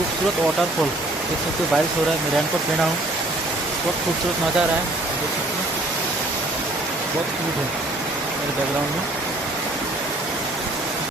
खूबसूरत वाटरफॉल देख सकते हो। बारिश हो रहा है, मैं रेनकोट पहना हूँ। बहुत खूबसूरत नज़ारा है, देख सकते हो। बहुत क्यूट है मेरे बैकग्राउंड में।